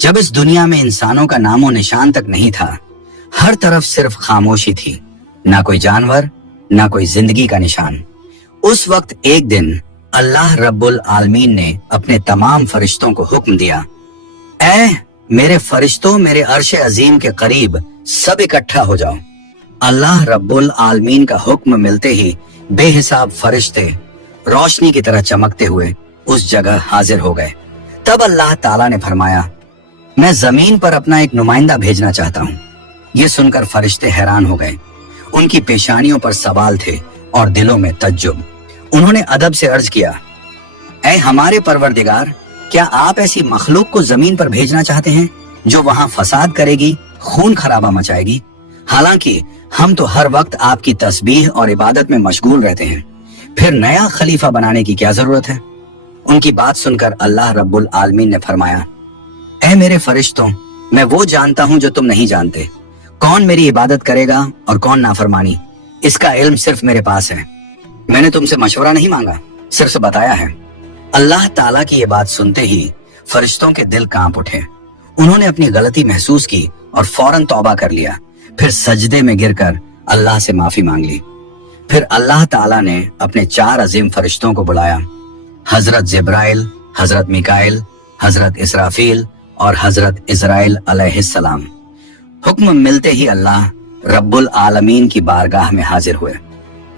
जब इस दुनिया में इंसानों का नामो निशान तक नहीं था, हर तरफ सिर्फ खामोशी थी, ना कोई जानवर, ना कोई जिंदगी का निशान। उस वक्त एक दिन अल्लाह रब्बुल आलमीन ने अपने तमाम फरिश्तों को हुक्म दिया, ऐ मेरे फरिश्तों, मेरे अर्श अजीम के करीब सब इकट्ठा हो जाओ। अल्लाह रब्बुल आलमीन का हुक्म मिलते ही बेहिसाब फरिश्ते रोशनी की तरह चमकते हुए उस जगह हाजिर हो गए। तब अल्लाह ताला ने फरमाया, मैं जमीन पर अपना एक नुमाइंदा भेजना चाहता हूँ। ये सुनकर फरिश्ते हैरान हो गए। उनकी पेशानियों पर सवाल थे और दिलों में तज्जुब। उन्होंने अदब से अर्ज किया, ऐ हमारे परवरदिगार, क्या आप ऐसी मखलूक को जमीन पर भेजना चाहते हैं जो वहां फसाद करेगी, खून खराबा मचाएगी? हालांकि हम तो हर वक्त आपकी तस्बीह और इबादत में मशगूल रहते हैं, फिर नया खलीफा बनाने की क्या जरूरत है? उनकी बात सुनकर अल्लाह रब्बुल आलमीन ने फरमाया, ऐ मेरे फरिश्तों, मैं वो जानता हूँ जो तुम नहीं जानते। कौन मेरी इबादत करेगा और कौन नाफरमानी, इसका इल्म सिर्फ मेरे पास है। मैंने तुमसे मशवरा नहीं मांगा, सिर्फ बताया है। अल्लाह ताला की ये बात सुनते ही फरिश्तों के दिल कांप उठे। उन्होंने अपनी गलती महसूस की और फौरन तौबा कर लिया। फिर सजदे में गिरकर अल्लाह से माफी मांग ली। फिर अल्लाह ताला ने अपने 4 अजीम फरिश्तों को बुलाया, हजरत जिब्राइल, हजरत मिकाइल, हजरत इसराफील और हजरत इजराइल अलैहिस्सलाम। हुक्म मिलते ही अल्लाह रब्बुल आलमीन की बारगाह में हाजिर हुए।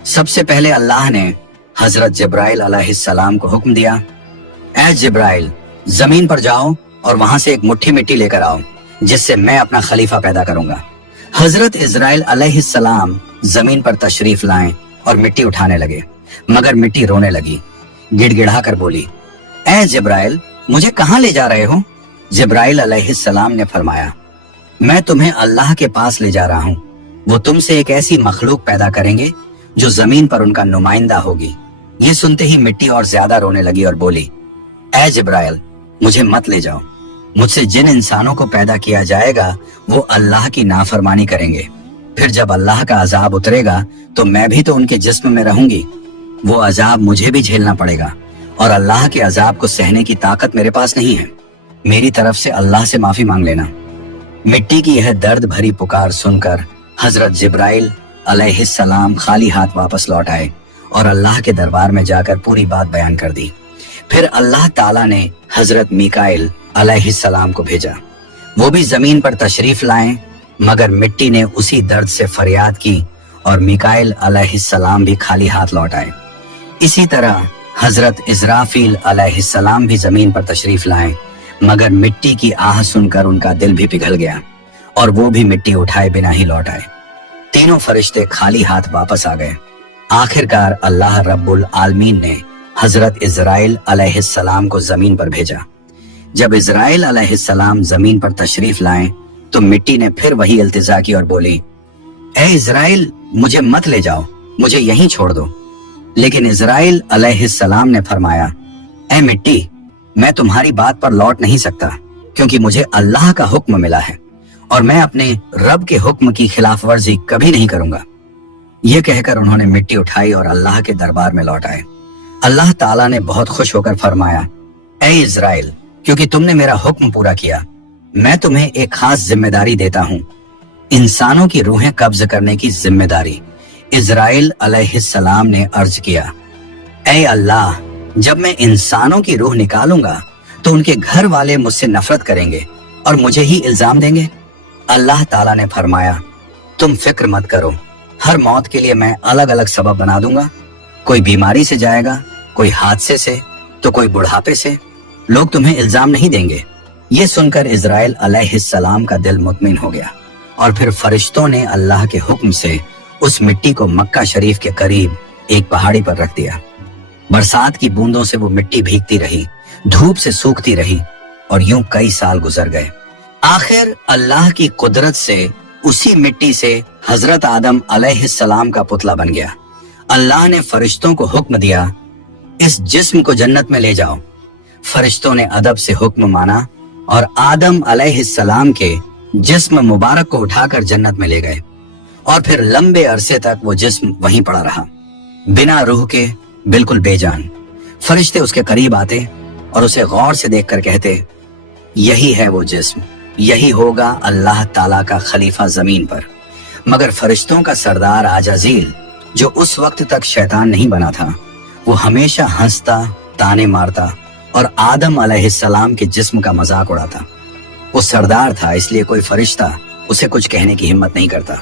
सबसे पहले अल्लाह ने हजरत जिब्राइल अलैहिस्सलाम को हुक्म दिया, ऐ जिब्राइल, जमीन पर जाओ और वहां से एक मुट्ठी मिट्टी लेकर आओ, जिससे मैं अपना खलीफा पैदा करूंगा। हजरत इजराइल अलैहिस्सलाम जमीन पर तशरीफ लाएं और मिट्टी उठाने लगे, मगर मिट्टी रोने लगी। गिड़गिड़ा कर बोली, ऐ जिब्राइल, मुझे कहाँ ले जा रहे हो? जिब्राइल अलैहिस्सलाम ने फरमाया, मैं तुम्हें अल्लाह के पास ले जा रहा हूँ। वो तुमसे एक ऐसी मखलूक पैदा करेंगे जो जमीन पर उनका नुमाइंदा होगी। ये सुनते ही मिट्टी और ज्यादा रोने लगी और बोली, ऐ जिब्राइल, मुझे मत ले जाओ। मुझसे जिन इंसानों को पैदा किया जाएगा वो अल्लाह की नाफरमानी करेंगे। फिर जब अल्लाह का अजाब उतरेगा तो मैं भी तो उनके जिस्म में रहूंगी। वो अजाब मुझे भी झेलना पड़ेगा और अल्लाह के अजाब को सहने की ताकत मेरे पास नहीं है। मेरी तरफ से अल्लाह से माफी मांग लेना। मिट्टी की यह दर्द भरी पुकार सुनकर हजरत जिब्राइल अलैहिस्सलाम खाली हाथ वापस लौट आए और अल्लाह के दरबार में जाकर पूरी बात बयान कर दी। फिर अल्लाह ताला ने हजरत मिकाइल अलैहिस्सलाम को भेजा। वो भी जमीन पर तशरीफ लाएं, मगर मिट्टी ने उसी दर्द से फरियाद की और मिकाइल अलैहिस्सलाम भी खाली हाथ लौट आए। इसी तरह हजरत इजराफील अलैहिस्सलाम भी जमीन पर तशरीफ लाएं, मगर मिट्टी की आह सुनकर उनका दिल भी पिघल गया और वो भी मिट्टी उठाए बिना ही लौट आए। तीनों फरिश्ते खाली हाथ वापस आ गए। आखिरकार अल्लाह रब्बुल आलमीन ने हजरत इजराइल अलैहिस्सलाम को जमीन पर भेजा। जब इजराइल अलैहिस्सलाम जमीन पर तशरीफ लाएं तो मिट्टी ने फिर वही इल्तिजा की और बोली, ऐ इजराइल, मुझे मत ले जाओ, मुझे यहीं छोड़ दो। लेकिन इजराइल अलैहिस्सलाम ने फरमाया, ऐ मिट्टी, मैं तुम्हारी बात पर लौट नहीं सकता, क्योंकि मुझे अल्लाह का हुक्म मिला है और मैं अपने रब के हुक्म की खिलाफ वर्जी कभी नहीं करूंगा। ये कहकर उन्होंने मिट्टी उठाई और अल्लाह के दरबार में लौट आए। अल्लाह ताला ने बहुत खुश होकर फरमाया, ऐ इजराइल, क्योंकि तुमने मेरा हुक्म पूरा किया, मैं तुम्हें एक खास जिम्मेदारी देता हूँ, इंसानों की रूहें कब्ज करने की जिम्मेदारी। इजराइल अलैहिस्सलाम ने अर्ज किया, ऐ अल्लाह, जब मैं इंसानों की रूह निकालूंगा तो उनके घर वाले मुझसे नफरत करेंगे और मुझे ही इल्जाम देंगे। अल्लाह ताला ने फरमाया, तुम फिक्र मत करो, हर मौत के लिए मैं अलग अलग सबब बना दूंगा। कोई बीमारी से जाएगा, कोई हादसे से, तो कोई बुढ़ापे से। लोग तुम्हें इल्जाम नहीं देंगे। ये सुनकर इजराइल अलैहिस्सलाम का दिल मुतमिन हो गया और फिर फरिश्तों ने अल्लाह के हुक्म से उस मिट्टी को मक्का शरीफ के करीब एक पहाड़ी पर रख दिया। बरसात की बूंदों से वो मिट्टी भीगती रही, धूप से सूखती रही और यूं कई साल गुजर गए। आखिर अल्लाह की कुदरत से उसी मिट्टी से हजरत आदम अलैहिस्सलाम का पुतला बन गया। अल्लाह ने फरिश्तों को हुक्म दिया, इस जिस्म को जन्नत में ले जाओ। फरिश्तों ने अदब से हुक्म माना और आदम अलैहिस्सलाम के जिस्म मुबारक को उठाकर जन्नत में ले गए और फिर लंबे अरसे तक वो जिस्म वहीं पड़ा रहा, बिना रूह के, बिल्कुल बेजान। फरिश्ते उसके करीब आते और उसे गौर से देखकर कहते, यही है वो जिस्म, यही होगा अल्लाह ताला का खलीफा जमीन पर। मगर फरिश्तों का सरदार आजाजील, जो उस वक्त तक शैतान नहीं बना था, वो हमेशा हंसता, ताने मारता और आदम अलैहिस्सलाम के जिस्म का मजाक उड़ाता। वो सरदार था, इसलिए कोई फरिश्ता उसे कुछ कहने की हिम्मत नहीं करता।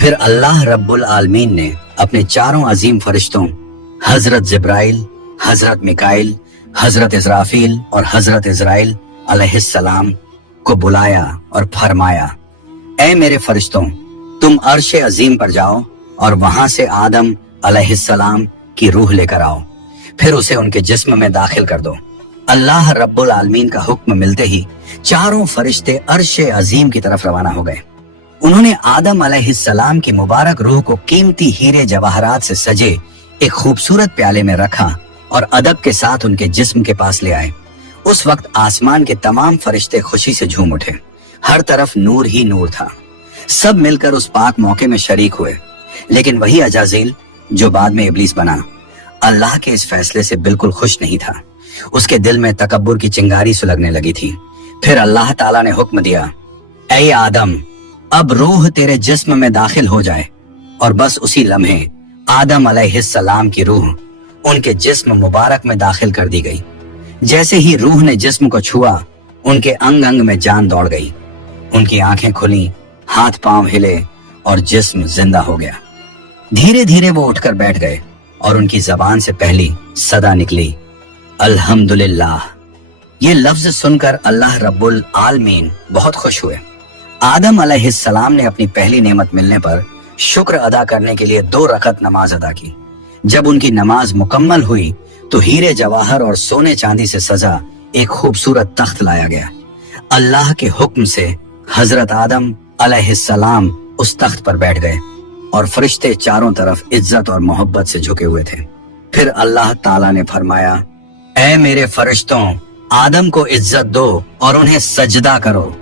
फिर अल्लाह रब्बुल आलमीन ने अपने चारों अजीम फरिश्तों हजरत जिब्राइल, हजरत मिकाइल, हजरत इस्राफील और हजरत इजराइल अलैहिस्सलाम को बुलाया और फरमाया, ऐ मेरे फरिश्तों, तुम अर्श अजीम पर जाओ और वहां से आदम अलैहिस्सलाम की रूह लेकर आओ, फिर उसे उनके जिस्म में दाखिल कर दो। अल्लाह रब्बुल आलमीन का हुक्म मिलते ही चारों फरिश्ते अर्श अजीम की तरफ रवाना हो गए। उन्होंने आदम अलैहिस्सलाम की मुबारक रूह को कीमती हीरे जवाहरात से सजे एक खूबसूरत प्याले में रखा और अदब के साथ उनके जिस्म के पास ले आए। उस वक्त आसमान के तमाम फरिश्ते खुशी से झूम उठे। हर तरफ नूर ही नूर था। सब मिलकर उस पाक मौके में शरीक हुए। लेकिन वही अजाजील, जो बाद में इब्लीस बना, अल्लाह के इस फैसले से बिल्कुल खुश नहीं था। उसके दिल में तकब्बुर की चिंगारी सुलगने लगी थी। फिर अल्लाह ताला ने हुक्म दिया, ऐ आदम, अब रूह तेरे जिस्म में दाखिल हो जाए। और बस उसी लम्हे आदम अलैहिस्सलाम की रूह उनके जिस्म मुबारक में दाखिल कर दी गई। जैसे ही रूह ने जिस्म को छुआ, उनके अंग अंग में जान दौड़ गई। उनकी आंखें खुली, हाथ पांव हिले और जिस्म जिंदा हो गया। धीरे धीरे वो उठकर बैठ गए और उनकी जबान से पहली सदा निकली, अल्हम्दुलिल्लाह। ये लफ्ज सुनकर अल्लाह रब्बुल आलमीन बहुत खुश हुए। आदम अलैहिस्सलाम ने अपनी पहली नेमत मिलने पर शुक्र अदा करने के लिए 2 रकत नमाज अदा की। जब उनकी नमाज मुकम्मल हुई तो हीरे जवाहर और सोने चांदी से सजा एक खूबसूरत तख्त लाया गया। अल्लाह के हुक्म से हजरत आदम अलैहिस्सलाम उस तख्त पर बैठ गए और फरिश्ते चारों तरफ इज्जत और मोहब्बत से झुके हुए थे। फिर अल्लाह ताला ने फरमाया, ऐ मेरे फरिश्तों, आदम को इज्जत दो और उन्हें सजदा करो।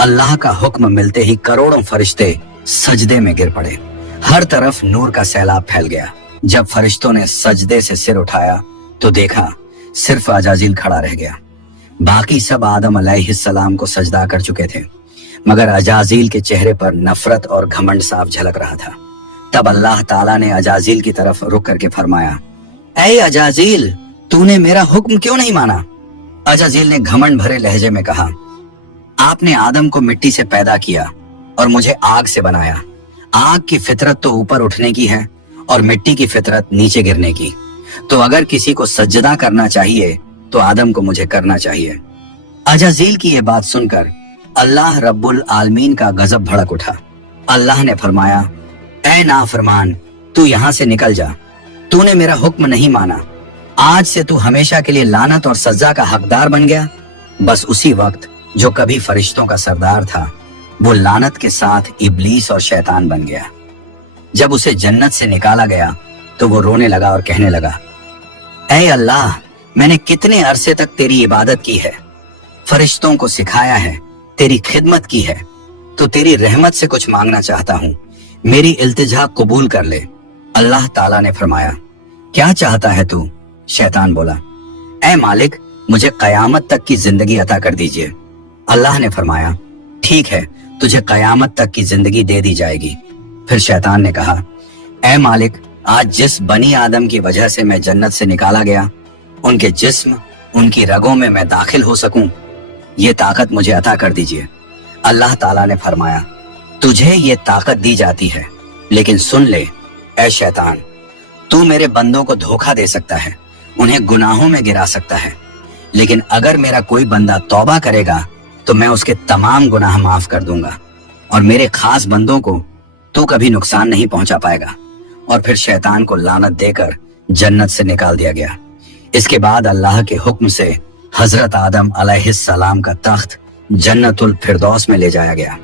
अल्लाह का हुक्म मिलते ही करोड़ों फरिश्ते सजदे में गिर पड़े। हर तरफ नूर का सैलाब फैल गया। जब फरिश्तों ने सजदे से सिर उठाया तो देखा सिर्फ अजाजील खड़ा रह गया। बाकी सब आदम अलैहिस्सलाम को सजदा कर चुके थे, मगर अजाजील के चेहरे पर नफरत और घमंड साफ झलक रहा था। तब अल्लाह ताला ने अजाजील की तरफ रुक करके फरमाया, ऐ अजाजील, तूने मेरा हुक्म क्यों नहीं माना? अजाजील ने घमंड भरे लहजे में कहा, आपने आदम को मिट्टी से पैदा किया और मुझे आग से बनाया। आग की फितरत तो ऊपर उठने की है और मिट्टी की फितरत नीचे गिरने की। तो अगर किसी को सजदा करना चाहिए तो आदम को मुझे करना चाहिए। अजाजील की ये बात सुनकर अल्लाह रब्बुल आलमीन का गजब भड़क उठा। अल्लाह ने फरमाया, ऐ नाफरमान, तू यहाँ से निकल जा। तूने मेरा हुक्म नहीं माना। आज से तू हमेशा के लिए लानत और सजा का हकदार बन गया। बस उसी वक्त जो कभी फरिश्तों का सरदार था, वो लानत के साथ इब्लीस और शैतान बन गया। जब उसे जन्नत से निकाला गया तो वो रोने लगा और कहने लगा, ऐ अल्लाह, मैंने कितने अरसे तक तेरी इबादत की है, फरिश्तों को सिखाया है, तेरी खिदमत की है, तो तेरी रहमत से कुछ मांगना चाहता हूँ, मेरी इल्तिजा कबूल कर ले। अल्लाह ताला ने फरमाया, क्या चाहता है तू? शैतान बोला, ऐ मालिक, मुझे कयामत तक की जिंदगी अता कर दीजिए। अल्लाह ने फरमाया, ठीक है, तुझे कयामत तक की जिंदगी दे दी जाएगी। फिर शैतान ने कहा, ऐ मालिक, आज जिस बनी आदम की वजह से मैं जन्नत से निकाला गया, उनके जिस्म, उनकी रगों में मैं दाखिल हो सकूं, ये ताकत मुझे अता कर दीजिए। अल्लाह ताला ने फरमाया, तुझे ये ताकत दी जाती है, लेकिन सुन ले ऐ शैतान, तू मेरे बंदों को धोखा दे सकता है, उन्हें गुनाहों में गिरा सकता है, लेकिन अगर मेरा कोई बंदा तौबा करेगा तो मैं उसके तमाम गुनाह माफ कर दूंगा और मेरे खास बंदों को तू कभी नुकसान नहीं पहुंचा पाएगा। और फिर शैतान को लानत देकर जन्नत से निकाल दिया गया। इसके बाद अल्लाह के हुक्म से हजरत आदम अलैहिस्सलाम का तख्त जन्नतुल फिरदौस में ले जाया गया।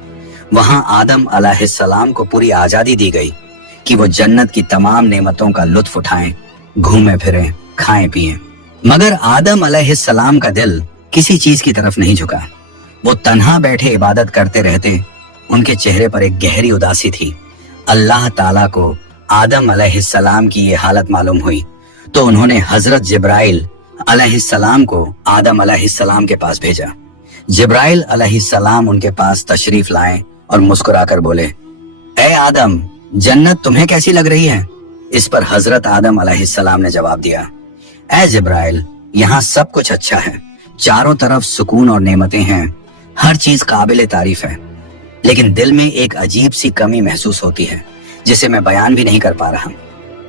वहां आदम अलैहिस्सलाम को पूरी आजादी दी गई कि वो जन्नत की तमाम नेमतों का लुत्फ उठाएं, घूमें फिरें, खाएं पिएं। मगर आदम अलैहिस्सलाम का दिल किसी चीज की तरफ नहीं झुका। वो तन्हा बैठे इबादत करते रहते। उनके चेहरे पर एक गहरी उदासी थी। अल्लाह ताला को आदम अलैहिस्सलाम की ये हालत मालूम हुई तो उन्होंने हजरत जिब्राइल अलैहिस्सलाम को आदम अलैहिस्सलाम के पास भेजा। जिब्राइल अलैहिस्सलाम उनके पास तशरीफ लाए और मुस्कुराकर बोले, ए आदम, जन्नत तुम्हें कैसी लग रही है? इस पर हजरत आदम अलैहिस्सलाम ने जवाब दिया, ए जिब्राइल, यहाँ सब कुछ अच्छा है, चारों तरफ सुकून और नेमतें हैं, हर चीज काबिल तारीफ है, लेकिन दिल में एक अजीब सी कमी महसूस होती है जिसे मैं बयान भी नहीं कर पा रहा।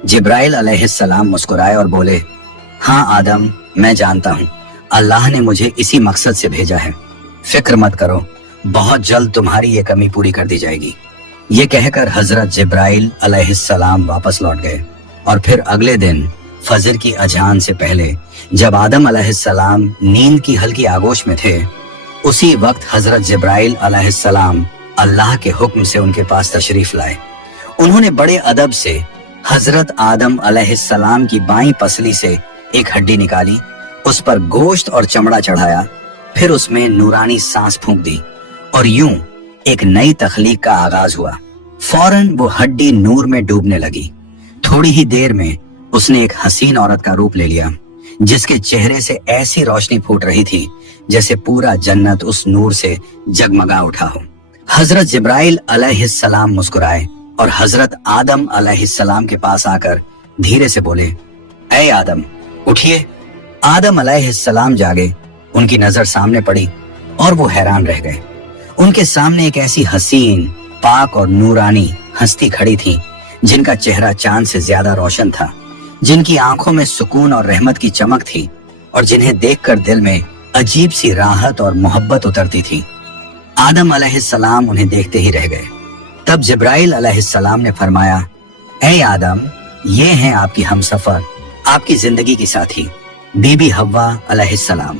जिब्राइल अलैहिस्सलाम मुस्कुराए और बोले, हाँ आदम, मैं जानता हूँ, अल्लाह ने मुझे इसी मकसद से भेजा है, फिक्र मत करो, बहुत जल्द तुम्हारी ये कमी पूरी कर दी जाएगी। ये कहकर हजरत जिब्राइल अलैहिस्सलाम वापस लौट गए और फिर अगले दिन फजर की अजान से पहले जब आदम अलैहिस्सलाम नींद की हल्की आगोश में थे, उसी वक्त हजरत जिब्राइल अलैहिस्सलाम अल्लाह के हुक्म से उनके पास तशरीफ लाए। उन्होंने बड़े अदब से हजरत आदम अलैहिस्सलाम की बाईं पसली से एक हड्डी निकाली, उस पर गोश्त और चमड़ा चढ़ाया, फिर उसमें नूरानी सांस फूंक दी और यूं एक नई तखलीक का आगाज हुआ। फौरन वो हड्डी नूर में डूबने लगी। थोड़ी ही देर में उसने एक हसीन औरत का रूप ले लिया, जिसके चेहरे से ऐसी रोशनी फूट रही थी जैसे पूरा जन्नत उस नूर से जगमगा उठा हो। हजरत जिब्राइल अलैहिस्सलाम मुस्कुराए और हजरत आदम अलैहिस्सलाम के पास आकर धीरे से बोले, ऐ आदम, उठिए। आदम अलैहिस्सलाम जागे, उनकी नजर सामने पड़ी और वो हैरान रह गए। उनके सामने एक ऐसी हसीन, पाक और नूरानी हस्ती खड़ी थी जिनका चेहरा चांद से ज्यादा रोशन था, जिनकी आंखों में सुकून और रहमत की चमक थी और जिन्हें देखकर दिल में अजीब सी राहत और मोहब्बत उतरती थी। आदम अलैहिस्सलाम उन्हें देखते ही रह गए। तब जिब्राइल अलैहिस्सलाम ने फरमाया, ऐ आदम, ये हैं आपकी हमसफर, आपकी जिंदगी की साथी, बीबी हव्वा अलैहिस्सलाम।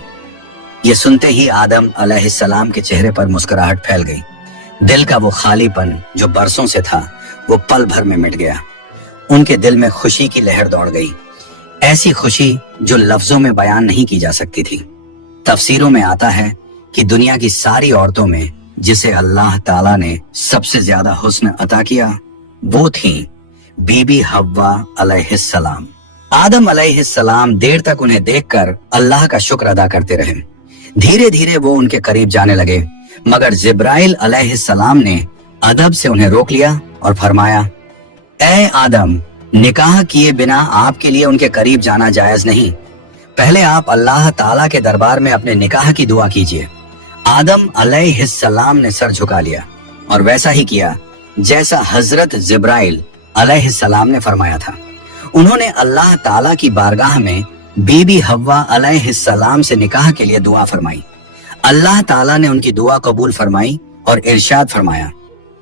ये सुनते ही आदम अलैहिस्सलाम के चेहरे पर मुस्कुराहट फैल गई। दिल का वो खालीपन जो बरसों से था, वो पल भर में मिट गया। उनके दिल में खुशी की लहर दौड़ गई, ऐसी खुशी जो लफ्जों में बयान नहीं की जा सकती थी। तफसीरों में आता है कि दुनिया की सारी औरतों में जिसे अल्लाह ताला ने सबसे ज्यादा हुस्न अता किया, वो थी बीबी हव्वा अलैहिस्सलाम। आदम अलैहिस्सलाम देर तक उन्हें देखकर अल्लाह का शुक्र अदा करते रहे। धीरे धीरे वो उनके करीब जाने लगे, मगर जिब्राइल अलैहिस्सलाम ने अदब से उन्हें रोक लिया और फरमाया, ऐ आदम, निकाह किए बिना आपके लिए उनके करीब जाना जायज नहीं। पहले आप अल्लाह ताला के दरबार में अपने निकाह की दुआ कीजिए। आदम अलैहिस्सलाम ने सर झुका लिया और वैसा ही किया जैसा हजरत जिब्राइल अलैहिस्सलाम ने फरमाया था। उन्होंने अल्लाह ताला की बारगाह में बीबी हव्वा अलैहिस्सलाम से निकाह के लिए दुआ फरमाई। अल्लाह ताला ने उनकी दुआ कबूल फरमाई और इरशाद फरमाया,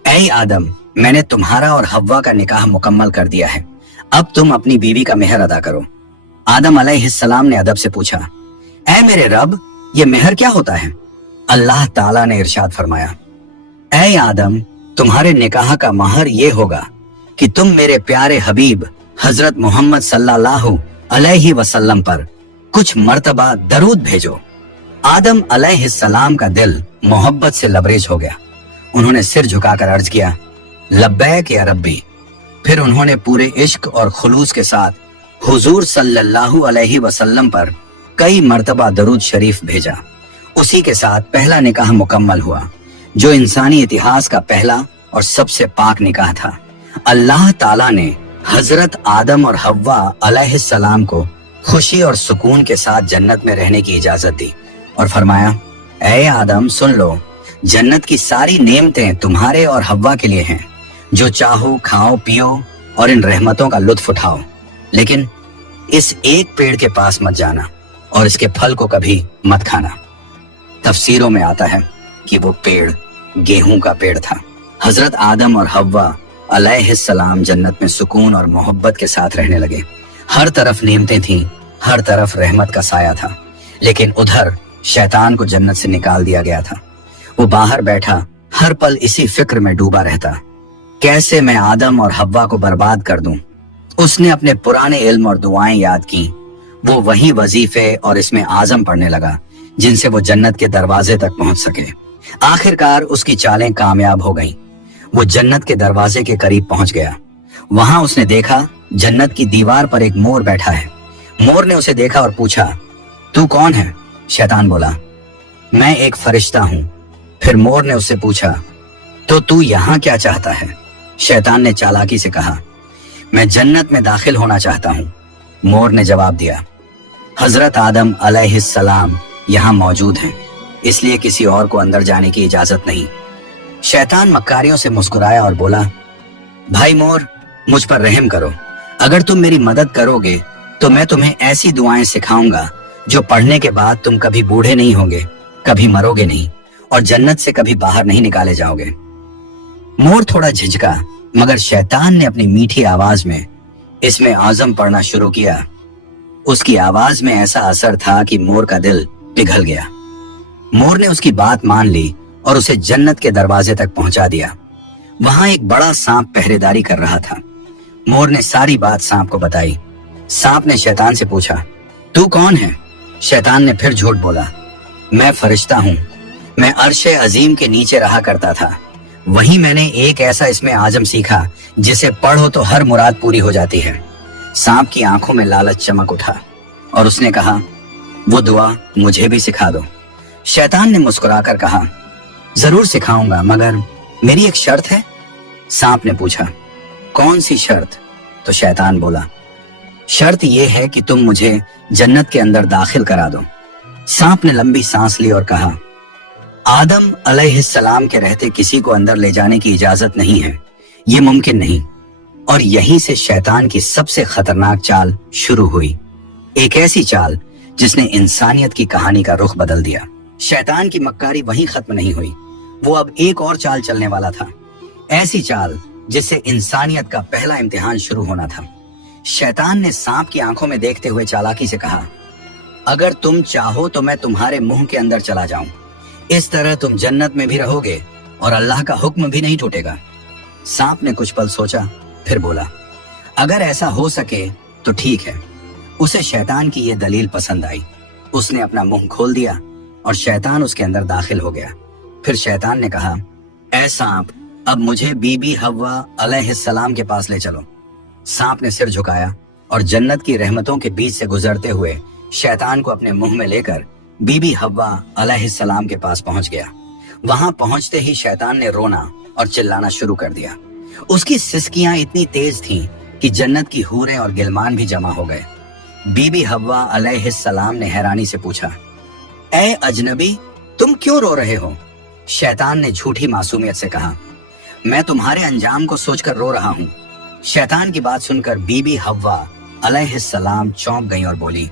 ऐ आदम, मैंने तुम्हारा और हव्वा का निकाह मुकम्मल कर दिया है, अब तुम अपनी बीवी का मेहर अदा करो। आदम अलैहिस्सलाम ने अदब से पूछा, ऐ मेरे रब, ये मेहर क्या होता है? अल्लाह ताला ने इरशाद फरमाया, ऐ आदम, तुम्हारे निकाह का महर ये होगा कि तुम मेरे प्यारे हबीब हजरत मोहम्मद सल्लल्लाहु अलैहि वसल्लम पर कुछ मर्तबा दरूद भेजो। आदम अलैहिस्सलाम का दिल मोहब्बत से लबरेज हो गया। उन्होंने सिर झुकाकर अर्ज किया, लब्बैक या रब्बी। फिर उन्होंने पूरे इश्क और खुलूस के साथ हुजूर सल्लल्लाहु अलैहि वसल्लम पर कई मर्तबा दरूद शरीफ भेजा। उसी के साथ पहला निकाह मुकम्मल हुआ, जो इंसानी इतिहास का पहला और सबसे पाक निकाह था। अल्लाह ताला ने हजरत आदम और हव्वा अलैहिस्सलाम को खुशी और सुकून के साथ जन्नत में रहने की इजाजत दी और फरमाया, ऐ आदम, सुन लो, जन्नत की सारी नेमतें तुम्हारे और हव्वा के लिए हैं। जो चाहो खाओ पियो और इन रहमतों का लुत्फ उठाओ, लेकिन इस एक पेड़ के पास मत जाना और इसके फल को कभी मत खाना। तफसीरों में आता है कि वो पेड़ गेहूं का पेड़ था। हजरत आदम और हव्वा अलैहिस्सलाम जन्नत में सुकून और मोहब्बत के साथ रहने लगे। हर तरफ नेमतें थीं, हर तरफ रहमत का साया था, लेकिन उधर शैतान को जन्नत से निकाल दिया गया था। वो बाहर बैठा हर पल इसी फिक्र में डूबा रहता, कैसे मैं आदम और हव्वा को बर्बाद कर दूं। उसने अपने पुराने इल्म और दुआएं याद की। वो वही वजीफे और इसमें आजम पढ़ने लगा जिनसे वो जन्नत के दरवाजे तक पहुंच सके। आखिरकार उसकी चालें कामयाब हो गईं। वो जन्नत के दरवाजे के करीब पहुंच गया। वहां उसने देखा जन्नत की दीवार पर एक मोर बैठा है। मोर ने उसे देखा और पूछा, तू कौन है? शैतान बोला, मैं एक फरिश्ता हूँ। फिर मोर ने उससे पूछा, तो तू यहाँ क्या चाहता है? शैतान ने चालाकी से कहा, मैं जन्नत में दाखिल होना चाहता हूँ। मोर ने जवाब दिया, हजरत आदम अलैहिस्सलाम यहाँ मौजूद हैं, इसलिए किसी और को अंदर जाने की इजाजत नहीं। शैतान मक्कारियों से मुस्कुराया और बोला, भाई मोर, मुझ पर रहम करो। अगर तुम मेरी मदद करोगे तो मैं तुम्हें ऐसी दुआएं सिखाऊंगा जो पढ़ने के बाद तुम कभी बूढ़े नहीं होगे, कभी मरोगे नहीं और जन्नत से कभी बाहर नहीं निकाले जाओगे। मोर थोड़ा झिझका, मगर शैतान ने अपनी मीठी आवाज में इसमें आजम पढ़ना शुरू किया। उसकी आवाज में ऐसा असर था कि मोर का दिल पिघल गया। मोर ने उसकी बात मान ली और उसे जन्नत के दरवाजे तक पहुंचा दिया। वहां एक बड़ा सांप पहरेदारी कर रहा था। मोर ने सारी बात सांप को बताई। सांप ने शैतान से पूछा, तू कौन है? शैतान ने फिर झूठ बोला, मैं फरिश्ता हूँ। मैं अर्शे अजीम के नीचे रहा करता था। वहीं मैंने एक ऐसा इसमें आजम सीखा जिसे पढ़ो तो हर मुराद पूरी हो जाती है। सांप की आंखों में लालच चमक उठा और उसने कहा, वो दुआ मुझे भी सिखा दो। शैतान ने मुस्कुराकर कहा, जरूर सिखाऊंगा, मगर मेरी एक शर्त है। सांप ने पूछा, कौन सी शर्त? तो शैतान बोला, शर्त यह है कि तुम मुझे जन्नत के अंदर दाखिल करा दो। सांप ने लंबी सांस ली और कहा, आदम अलैहिस्सलाम के रहते किसी को अंदर ले जाने की इजाजत नहीं है, ये मुमकिन नहीं। और यहीं से शैतान की सबसे खतरनाक चाल शुरू हुई, एक ऐसी चाल जिसने इंसानियत की कहानी का रुख बदल दिया। शैतान की मक्कारी वहीं खत्म नहीं हुई, वो अब एक और चाल चलने वाला था, ऐसी चाल जिससे इंसानियत का पहला इम्तिहान शुरू होना था। शैतान ने सांप की आंखों में देखते हुए चालाकी से कहा, अगर तुम चाहो तो मैं तुम्हारे मुंह के अंदर चला जाऊं, इस तरह तुम जन्नत में भी रहोगे और अल्लाह का हुक्म भी नहीं टूटेगा। सांप ने कुछ पल सोचा, फिर बोला, अगर ऐसा हो सके तो ठीक है। उसे शैतान की यह दलील पसंद आई। उसने अपना मुंह खोल दिया और शैतान उसके अंदर दाखिल हो गया। फिर शैतान ने कहा, ऐ सांप, अब मुझे बीबी हव्वा अलैहिस्सलाम के पास ले चलो। सांप ने सिर झुकाया और जन्नत की रहमतों के बीच से गुजरते हुए शैतान को अपने मुंह में लेकर बीबी हव्वा अलैहिस्सलाम के पास पहुंच गया। वहां पहुंचते ही शैतान ने रोना और चिल्लाना शुरू कर दिया। उसकी सिसकियां इतनी तेज थीं कि जन्नत की हूरें और गिलमान भी जमा हो गए। बीबी हव्वा अलैहिस्सलाम ने हैरानी से पूछा, ऐ अजनबी, तुम क्यों रो रहे हो? शैतान ने झूठी मासूमियत से कहा, मैं तुम्हारे अंजाम को सोचकर रो रहा हूँ। शैतान की बात सुनकर बीबी हव्वा अलैहिस्सलाम चौंक गई और बोली,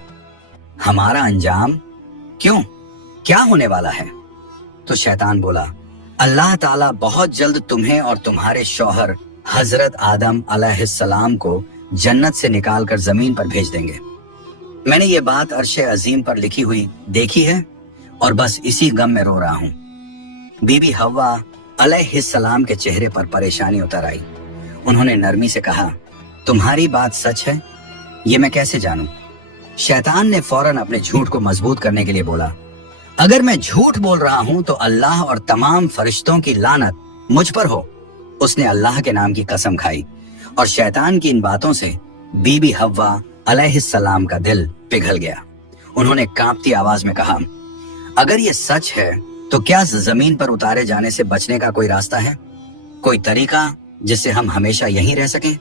हमारा अंजाम? क्यों, क्या होने वाला है? तो शैतान बोला, अल्लाह ताला बहुत जल्द तुम्हें और तुम्हारे शौहर हजरत आदम अलैहिस्सलाम को जन्नत से निकालकर जमीन पर भेज देंगे। मैंने ये बात अर्शे अजीम पर लिखी हुई देखी है और बस इसी गम में रो रहा हूँ। बीबी हव्वा अलैहिस्सलाम के चेहरे पर परेशानी उतर आई। उन्होंने नरमी से कहा, तुम्हारी बात सच है? ये मैं कैसे जानूं? शैतान ने फौरन अपने झूठ को मजबूत करने के लिए बोला, अगर मैं झूठ बोल रहा हूं तो अल्लाह और तमाम फरिश्तों की लानत मुझ पर हो। उसने अल्लाह के नाम की कसम खाई और शैतान की इन बातों से बीबी हव्वा अलैहिस्सलाम का दिल पिघल गया। उन्होंने कांपती आवाज में कहा, अगर ये सच है तो क्या जमीन पर उतारे जाने से बचने का कोई रास्ता है? कोई तरीका जिससे हम हमेशा यहीं रह सकें?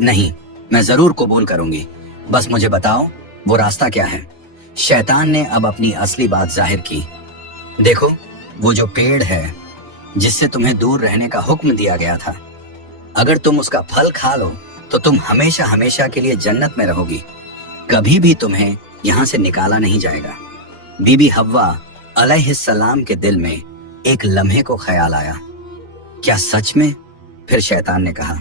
नहीं, मैं जरूर कबूल करूंगी, बस मुझे बताओ वो रास्ता क्या है। शैतान ने अब अपनी असली बात जाहिर की। देखो, वो जो पेड़ है जिससे तुम्हें दूर रहने का हुक्म दिया गया था, अगर तुम उसका फल खा लो तो तुम हमेशा हमेशा के लिए जन्नत में रहोगी, कभी भी तुम्हें यहाँ से निकाला नहीं जाएगा। बीबी हव्वा अलैहिस्सलाम के दिल में एक लम्हे को ख्याल आया, क्या सच में? फिर शैतान ने कहा,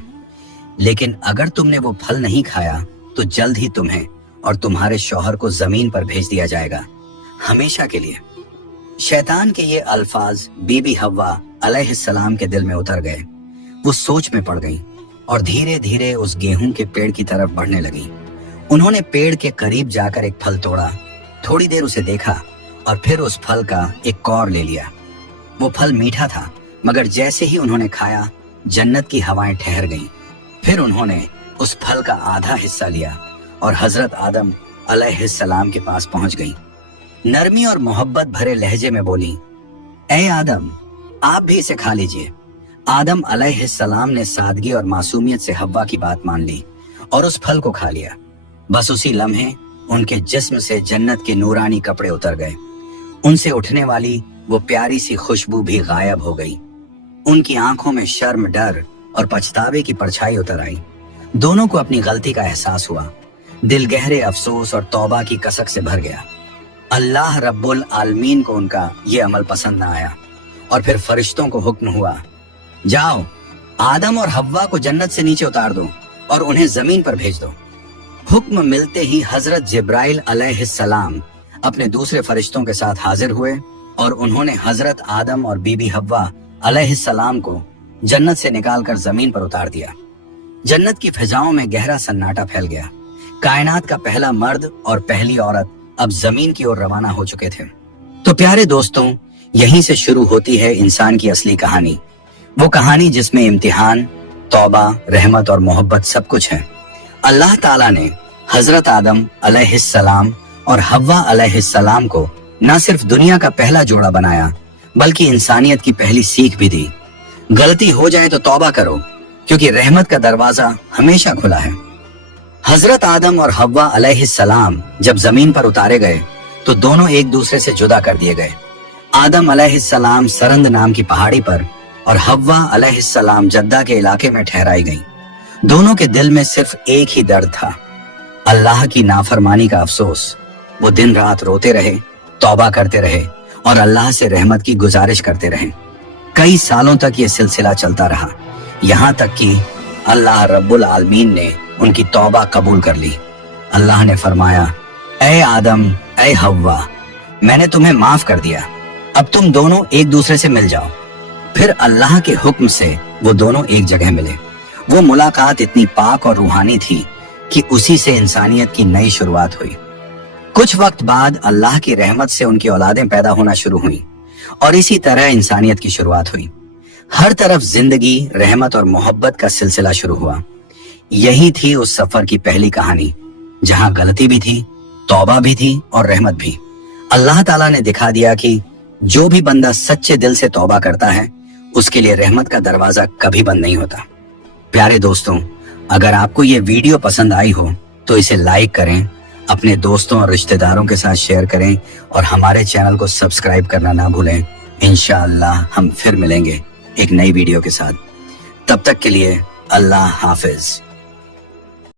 लेकिन अगर तुमने वो फल नहीं खाया तो जल्द ही तुम्हें और तुम्हारे शौहर को जमीन पर भेज दिया जाएगा, हमेशा के लिए। शैतान के ये अल्फाज बीबी हव्वा अलैहिस्सलाम के दिल में उतर गए। वो सोच में पड़ गईं और धीरे धीरे उस गेहूं के पेड़ की तरफ बढ़ने लगी। उन्होंने पेड़ के करीब जाकर एक फल तोड़ा, थोड़ी देर उसे देखा और फिर उस फल का एक कौर ले लिया। वो फल मीठा था, मगर जैसे ही उन्होंने खाया जन्नत की हवाएं ठहर गईं। फिर उन्होंने उस फल का आधा हिस्सा लिया और हजरत आदम अलैहिस्सलाम के पास पहुंच गईं। नरमी और मोहब्बत भरे लहजे में बोली, ए आदम, आप भी इसे खा लीजिए। आदम अलैहिस्सलाम ने सादगी और मासूमियत से हव्वा की बात मान ली और उस फल को खा लिया। बस उसी लम्हे उनके जिस्म से जन्नत के नूरानी कपड़े उतर गए। उनसे उठने वाली वो प्यारी सी खुशबू भी गायब हो गई। उनकी आंखों में शर्म, डर और पछतावे की परछाई उतर आई। दोनों को अपनी गलती का एहसास हुआ। दिल गहरे अफसोस और तौबा की कसक से भर गया। अल्लाह रब्बुल आलमीन को उनका ये अमल पसंद न आया और फिर फरिश्तों को हुक्म हुआ, जाओ आदम और हव्वा को जन्नत से नीचे उतार दो और उन्हें जमीन पर भेज दो। हुक्म मिलते ही हजरत जिब्राइल अलैहिस्सलाम अपने दूसरे फरिश्तों के साथ हाजिर हुए और उन्होंने हजरत आदम और बीबी हव्वा अलैहिस्सलाम को जन्नत से निकालकर जमीन पर उतार दिया। जन्नत की फिजाओं में गहरा सन्नाटा फैल गया। कायनात का पहला मर्द और पहली औरत अब जमीन की ओर रवाना हो चुके थे। तो प्यारे दोस्तों, यहीं से शुरू होती है इंसान की असली कहानी। वो कहानी जिसमें इम्तिहान, तौबा, रहमत और मोहब्बत सब कुछ है। अल्लाह ताला ने हजरत आदम अलैहिस्सलाम और हव्वा अलैहिस्सलाम को न सिर्फ दुनिया का पहला जोड़ा बनाया, बल्कि इंसानियत की पहली सीख भी दी। गलती हो जाए तो तौबा करो, क्योंकि रहमत का दरवाजा हमेशा खुला है। हजरत आदम और हव्वा अलैहिस्सलाम जब जमीन पर उतारे गए तो दोनों एक दूसरे से जुदा कर दिए गए। आदम अलैहिस्सलाम सरंद नाम की पहाड़ी पर और हव्वा अलैहिस्सलाम जद्दा के इलाके में ठहराई गईं। दोनों के दिल में सिर्फ एक ही दर्द था, अल्लाह की नाफरमानी का अफसोस। वो दिन रात रोते रहे, तौबा करते रहे और अल्लाह से रहमत की गुजारिश करते रहे। कई सालों तक ये सिलसिला चलता रहा, यहाँ तक कि अल्लाह रब्बुल आलमीन ने उनकी तौबा कबूल कर ली। अल्लाह ने फरमाया, ए आदम, ए हव्वा, मैंने तुम्हें माफ कर दिया, अब तुम दोनों एक दूसरे से मिल जाओ। फिर अल्लाह के हुक्म से वो दोनों एक जगह मिले। वो मुलाकात इतनी पाक और रूहानी थी कि उसी से इंसानियत की नई शुरुआत हुई। कुछ वक्त बाद अल्लाह की रहमत से उनकी औलादें पैदा होना शुरू हुई और इसी तरह इंसानियत की शुरुआत हुई। हर तरफ जिंदगी, रहमत और मोहब्बत का सिलसिला शुरू हुआ। यही थी उस सफर की पहली कहानी, जहां गलती भी थी, तौबा भी थी और रहमत भी। अल्लाह ताला ने दिखा दिया कि जो भी बंदा सच्चे दिल से तौबा करता है, उसके लिए रहमत का दरवाजा कभी बंद नहीं होता। प्यारे दोस्तों, अगर आपको ये वीडियो पसंद आई हो तो इसे लाइक करें, अपने दोस्तों और रिश्तेदारों के साथ शेयर करें और हमारे चैनल को सब्सक्राइब करना ना भूलें। इंशाअल्लाह हम फिर मिलेंगे एक नई वीडियो के साथ। तब तक के लिए अल्लाह हाफिज।